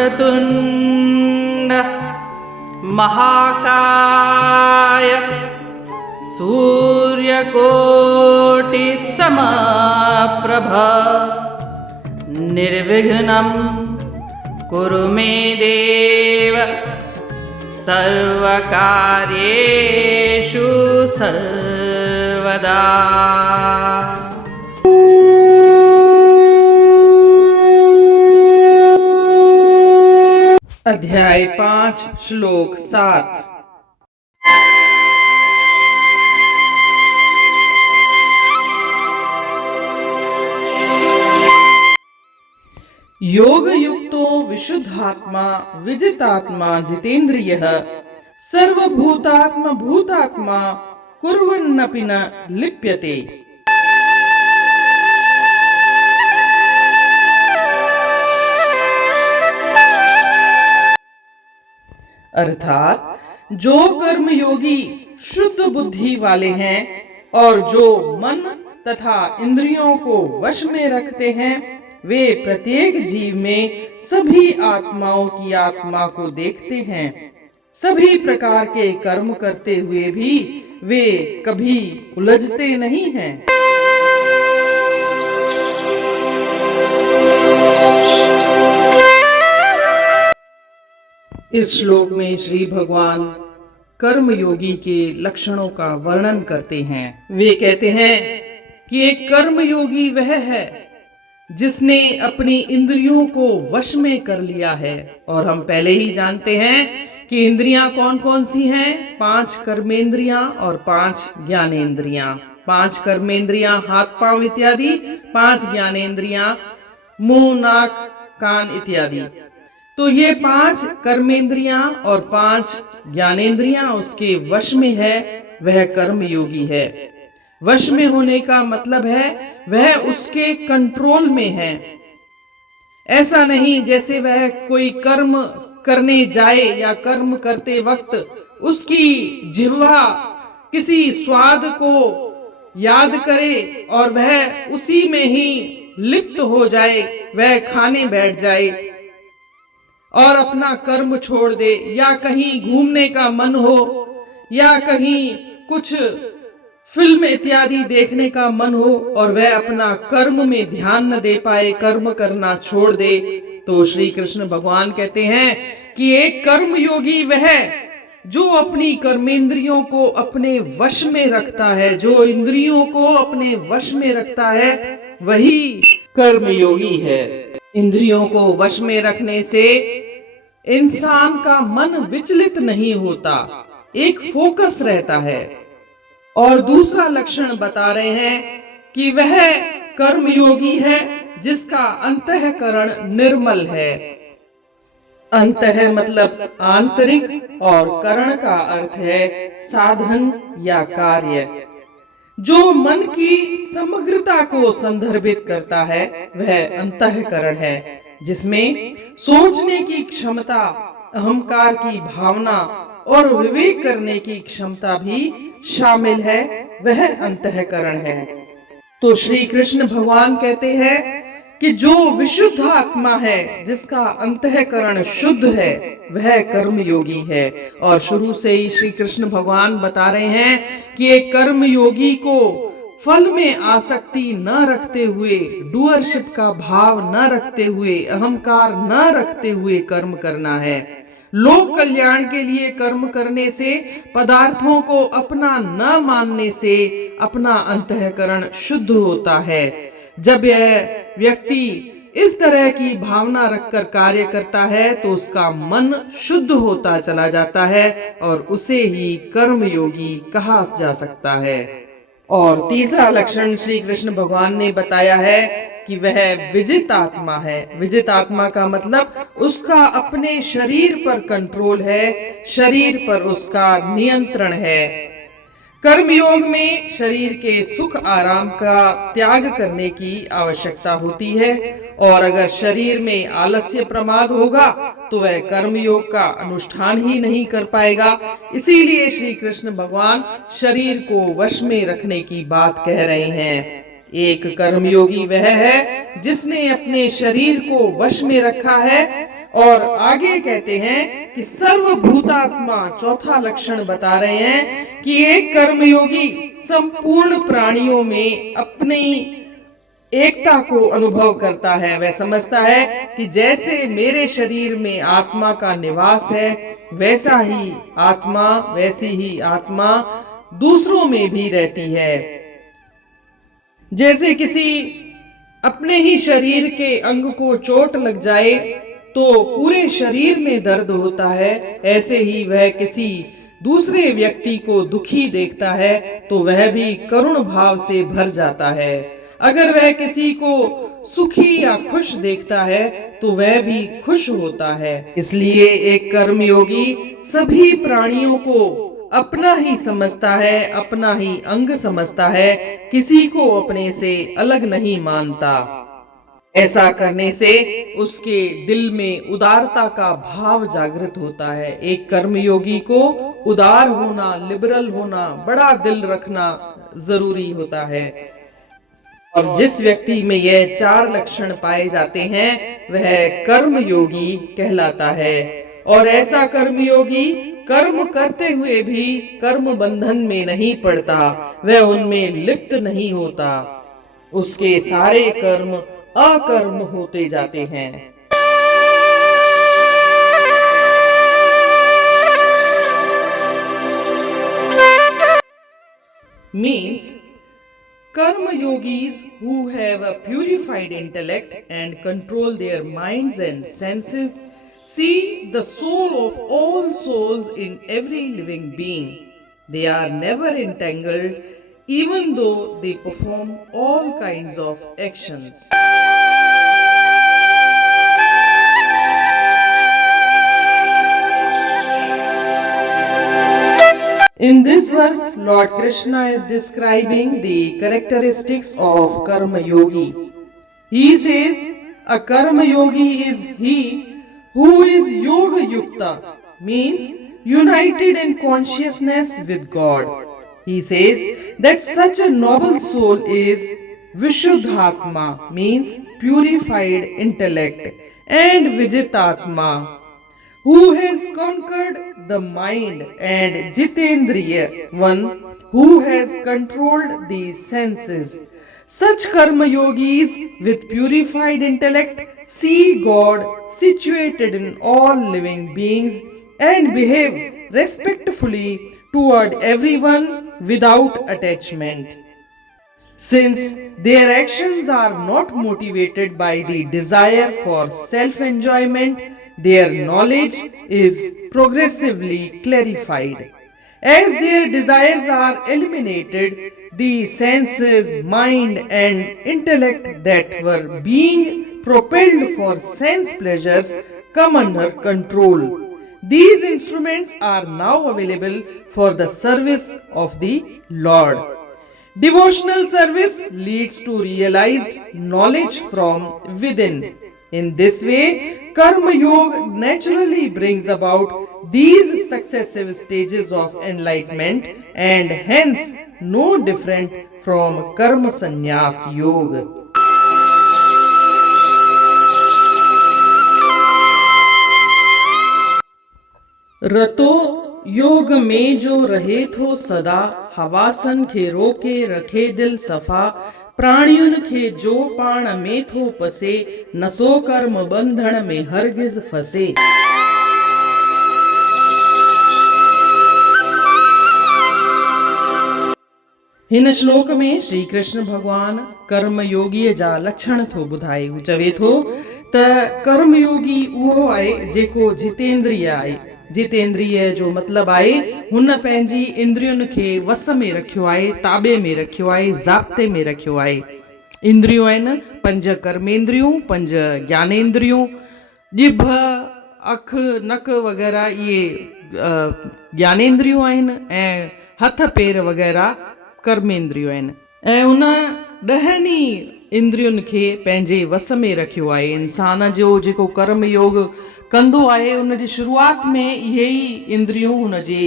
वक्रतुण्ड महाकाय सूर्यकोटिसमप्रभ निर्विघ्नं कुरु मे देव सर्वकार्येषु सर्वदा। अध्याय 5 श्लोक 7। योग युक्तो विशुद्धात्मा विजितात्मा जितेन्द्रियः सर्वभूतात्म भूतात्मा कुर्वन्नपि न लिप्यते। अर्थात जो कर्मयोगी शुद्ध बुद्धि वाले हैं और जो मन तथा इंद्रियों को वश में रखते हैं, वे प्रत्येक जीव में सभी आत्माओं की आत्मा को देखते हैं। सभी प्रकार के कर्म करते हुए भी वे कभी उलझते नहीं हैं। इस श्लोक में श्री भगवान कर्मयोगी के लक्षणों का वर्णन करते हैं। वे कहते हैं कि एक कर्मयोगी वह है जिसने अपनी इंद्रियों को वश में कर लिया है। और हम पहले ही जानते हैं कि इंद्रियां कौन कौन सी हैं। 5 कर्मेंद्रियां और 5 ज्ञानेंद्रियां। 5 कर्मेंद्रियां हाथ पांव इत्यादि, 5 ज्ञानेंद्रियां मुंह नाक कान इत्यादि। तो ये 5 कर्मेंद्रियां और 5 ज्ञानेंद्रियां उसके वश में है, वह कर्मयोगी है। वश में होने का मतलब है वह उसके कंट्रोल में है। ऐसा नहीं जैसे वह कोई कर्म करने जाए या कर्म करते वक्त उसकी जिह्वा किसी स्वाद को याद करे और वह उसी में ही लिप्त हो जाए, वह खाने बैठ जाए और अपना कर्म छोड़ दे, या कहीं घूमने का मन हो या कहीं कुछ फिल्म इत्यादि देखने का मन हो और वह अपना कर्म में ध्यान न दे पाए, कर्म करना छोड़ दे, तो श्री कृष्ण भगवान कहते हैं कि एक कर्मयोगी वह जो अपनी कर्मेंद्रियों को अपने वश में रखता है, जो इंद्रियों को अपने वश में रखता है, वही कर्मयोगी है। इंद्रियों को वश में रखने से इंसान का मन विचलित नहीं होता, एक फोकस रहता है। और दूसरा लक्षण बता रहे हैं कि वह कर्मयोगी है जिसका अंतःकरण निर्मल है। अंतः मतलब आंतरिक और करण का अर्थ है साधन या कार्य। जो मन की समग्रता को संदर्भित करता है वह अंतःकरण है, जिसमें सोचने की क्षमता, अहंकार की भावना और विवेक करने की क्षमता भी शामिल है, वह अंतःकरण है। तो श्री कृष्ण भगवान कहते हैं कि जो विशुद्ध आत्मा है, जिसका अंतःकरण शुद्ध है, वह कर्मयोगी है। और शुरू से ही श्री कृष्ण भगवान बता रहे हैं कि एक कर्मयोगी को फल में आसक्ति न रखते हुए, डूअरशिप का भाव न रखते हुए, अहंकार न रखते हुए कर्म करना है। लोक कल्याण के लिए कर्म करने से, पदार्थों को अपना न मानने से अपना अंतःकरण शुद्ध होता है। जब यह व्यक्ति इस तरह की भावना रखकर कार्य करता है तो उसका मन शुद्ध होता चला जाता है और उसे ही कर्मयोगी कहा जा सकता है। और तीसरा लक्षण श्री कृष्ण भगवान ने बताया है कि वह विजित आत्मा है। विजित आत्मा का मतलब उसका अपने शरीर पर कंट्रोल है, शरीर पर उसका नियंत्रण है। कर्मयोग में शरीर के सुख आराम का त्याग करने की आवश्यकता होती है, और अगर शरीर में आलस्य प्रमाद होगा तो वह कर्मयोग का अनुष्ठान ही नहीं कर पाएगा। इसीलिए श्री कृष्ण भगवान शरीर को वश में रखने की बात कह रहे हैं। एक कर्मयोगी वह है जिसने अपने शरीर को वश में रखा है, और आगे कहते हैं कि सर्वभूतात्मा चौथा लक्षण बता रहे हैं कि एक कर्मयोगी संपूर्ण प्राणियों में अपनी एकता को अनुभव करता है। वह समझता है कि जैसे मेरे शरीर में आत्मा का निवास है, वैसी ही आत्मा दूसरों में भी रहती है। जैसे किसी अपने ही शरीर के अंग को चोट लग जाए तो पूरे शरीर में दर्द होता है, ऐसे ही वह किसी दूसरे व्यक्ति को दुखी देखता है तो वह भी करुण भाव से भर जाता है। अगर वह किसी को सुखी या खुश देखता है तो वह भी खुश होता है। इसलिए एक कर्मयोगी सभी प्राणियों को अपना ही समझता है, अपना ही अंग समझता है, किसी को अपने से अलग नहीं मानता। ऐसा करने से उसके दिल में उदारता का भाव जागृत होता है। एक कर्मयोगी को उदार होना, लिबरल होना, बड़ा दिल रखना जरूरी होता है। और जिस व्यक्ति में यह 4 लक्षण पाए जाते हैं वह कर्मयोगी कहलाता है। और ऐसा कर्मयोगी कर्म करते हुए भी कर्म बंधन में नहीं पड़ता, वह उनमें लिप्त नहीं होता, उसके सारे कर्म अकर्म होते जाते हैं। Means karma yogis who have a purified intellect and control their minds and senses see the soul of all souls in every living being. They are never entangled even though they perform all kinds of actions. In this verse, Lord Krishna is describing the characteristics of Karma Yogi. He says, a Karma Yogi is he who is Yoga Yukta, means united in consciousness with God. He says that such a noble soul is Vishuddhatma, means purified intellect, and Vijitatma, who has conquered the mind, and Jitendriya, one who has controlled the senses. Such karma yogis with purified intellect see God situated in all living beings and behave respectfully toward everyone without attachment. Since their actions are not motivated by the desire for self-enjoyment, their knowledge is progressively clarified. As their desires are eliminated, the senses, mind, and intellect that were being propelled for sense pleasures come under control. These instruments are now available for the service of the Lord. Devotional service leads to realized knowledge from within. In this way, Karma Yoga naturally brings about these successive stages of enlightenment and hence no different from Karma Sannyas Yoga. रतो योग में जो रहे थो सदा, हवासन खे रोके रखे दिल सफा, प्राणियुन खे जो पाण में थो पसे, नसो कर्म बंधन में हरगिज फसे। हिन श्लोक में श्री कृष्ण भगवान कर्मयोगी जा लक्षण थो ॿुधाए। चवे थो त कर्मयोगी उहो आहे जेको जितेंद्रिय आहे। जितेंद्रिय जो मतलब आहे हुन पंहिंजी इंद्रियुनि खे वस में रखियो आहे, ताबे में रखियो आहे, ज़ाब्ते में रखियो आहे। इंद्रियूं आहिनि 5 कर्मेंद्रियूं, 5 ज्ञानेंद्रियूं, ॼिभ, अख, नक वग़ैरह इहे ज्ञानेंद्रियूं आहिनि ऐं हथ पेर वग़ैरह कर्मेंद्रियूं आहिनि। ऐं उन 10 इंद्रियुनि खे पंहिंजे वस में रखियो आहे। इंसान जो जेको कर्म योग कंदो आहे उन जी शुरूआत में इहे ई इंद्रियूं हुन जे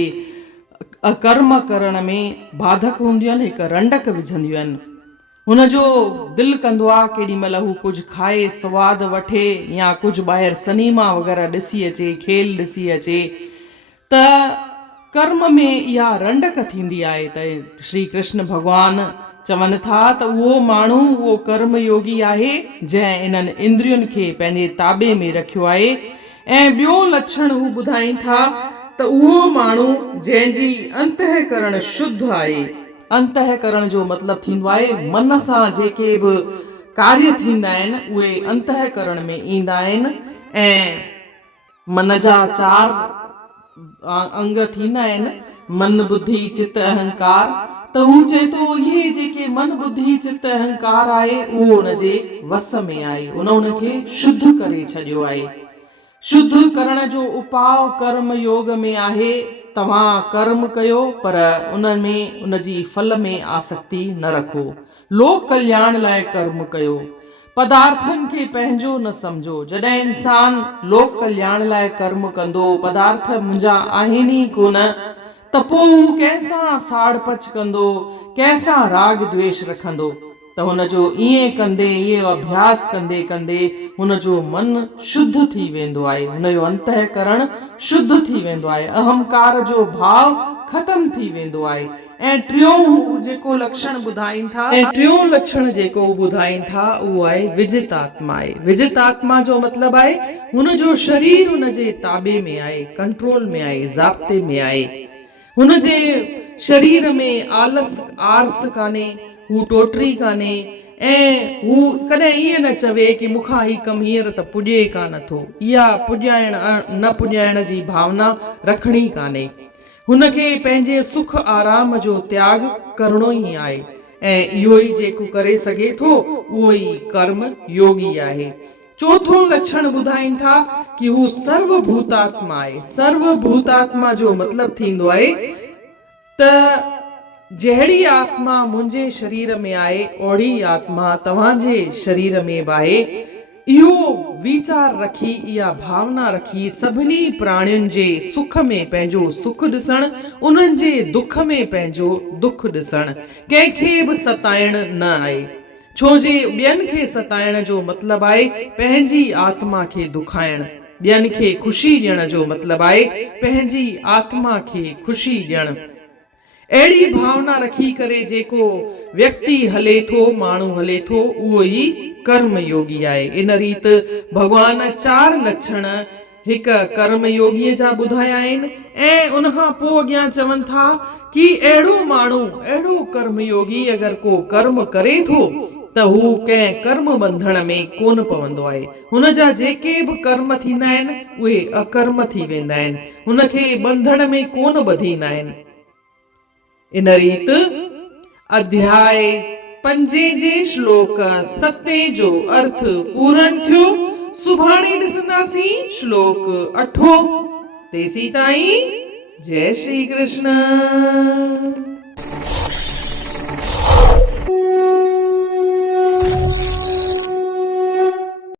कर्म करण में बाधक हूंदियूं आहिनि, हिकु रंडक विझंदियूं आहिनि। हुनजो दिलि कंदो आहे केॾी महिल हू कुझु खाए सवादु वठे या कुझु ॿाहिरि सिनेमा वग़ैरह ॾिसी अचे, खेल ॾिसी अचे, त कर्म में इहा रंडक थींदी आहे। त श्री कृष्ण भॻवानु चवनि था त उहो माण्हू, उहो कर्म योगी आहे जंहिं इन्हनि इंद्रियुनि खे पंहिंजे ताबे में रखियो आहे। ऐं ॿियो लक्षण हू ॿुधाइनि था त उहो माण्हू जंहिंजी अंतःकरण शुद्ध आहे। अंतःकरण जो मतिलबु थींदो आहे मन सां जेके बि कार्य थींदा आहिनि उहे अंतःकरण में ईंदा आहिनि। ऐं मन जा 4 अंग थींदा आहिनि, मन बुद्धि चित्त अहंकार। त हू चए थो इहे जेके मन बुद्धि चित्त अहंकार आहे उहो हुनजे वस में आहे, उनखे शुद्ध करे छॾियो आहे। शुद्ध करण जो उपाय कर्म योग में आहे। तव्हां कर्म कयो पर उनजी फल में आसक्ति न रखो। लोक कल्याण लाइ कर्म कयो, पदार्थनि खे पंहिंजो न सम्झो। जॾहिं इंसान लोक कल्याण लाइ कर्म कंदो, पदार्थ मुंहिंजा आहिनि ई कोन, त पोइ हू कंहिंसां साड़ पच कंदो, कंहिंसां राग द्वेष रखंदो। त हुनजो ईअं कंदे, इहो अभ्यास कंदे कंदे हुनजो मन शुद्ध थी वेंदो आहे, हुनजो अंतःकरण शुद्ध थी वेंदो आहे, अहंकार जो भाव ख़तम थी वेंदो आहे। ऐं टियों जेको लक्षण ॿुधाइनि था, उहो आहे विजित आत्मा आहे। विजित आत्मा जो मतिलबु आहे हुनजो शरीर हुनजे ताबे में आहे, कंट्रोल में आहे, ज़ाब्ते में आहे। हुनजे शरीर में आर्स कान्हे, हू टोटरी कान्हे। ऐं हू कॾहिं ईअं न चवे कि मूंखां ही कमु हींअर त पुॼे कान थो, इहा पुॼाइण न पुॼाइण जी भावना रखणी कान्हे। हुनखे पंहिंजे सुख आराम जो त्याग करणो ई आहे। ऐं इहो ई जेको करे सघे थो उहो ई कर्म योगी आहे। चौथो लक्षण ॿुधाइनि था कि हू सर्वभूतात्मा आहे। सर्वभूतात्मा जो मतिलबु थींदो आहे त जहिड़ी आत्मा मुंहिंजे शरीर में आहे ओड़ी आत्मा तव्हांजे शरीर में बि आहे। इहो वीचार रखी, इहा भावना रखी, सभिनी प्राणियुनि जे सुख में पंहिंजो सुख ॾिसणु, उन्हनि जे दुख में पंहिंजो दुख ॾिसणु, कंहिंखे बि सताइण न आहे। छो जे ॿियनि खे सताइण जो मतिलबु आहे पंहिंजी आत्मा खे दुखाइणु, ॿियनि खे ख़ुशी ॾियण जो मतिलबु आहे पंहिंजी आत्मा खे ख़ुशी ॾियणु। अहिड़ी भावना रखी करे जेको व्यक्ति हले थो, माण्हू हले थो, उहो ई कर्म योगी आहे। इन रीति भॻवान 4 लक्षण हिकु कर्म योगीअ जा ॿुधाया आहिनि। ऐं उनखां पोइ अॻियां चवनि था कि अहिड़ो माण्हू, अहिड़ो कर्म योगी अगरि को कर्म करे थो त हू कंहिं कर्म बंधन में कोन पवंदो आहे। हुन जा जेके बि कर्म थींदा आहिनि उहे अकर्म थी वेंदा आहिनि, हुनखे बंधन में कोन ॿधींदा आहिनि। इन रीति अध्याय 5 जे श्लोक 7 जो अर्थ पूर्ण थियो। सुभाणे ॾिसंदासीं श्लोक 8। तेसी ताईं जय श्री कृष्ण।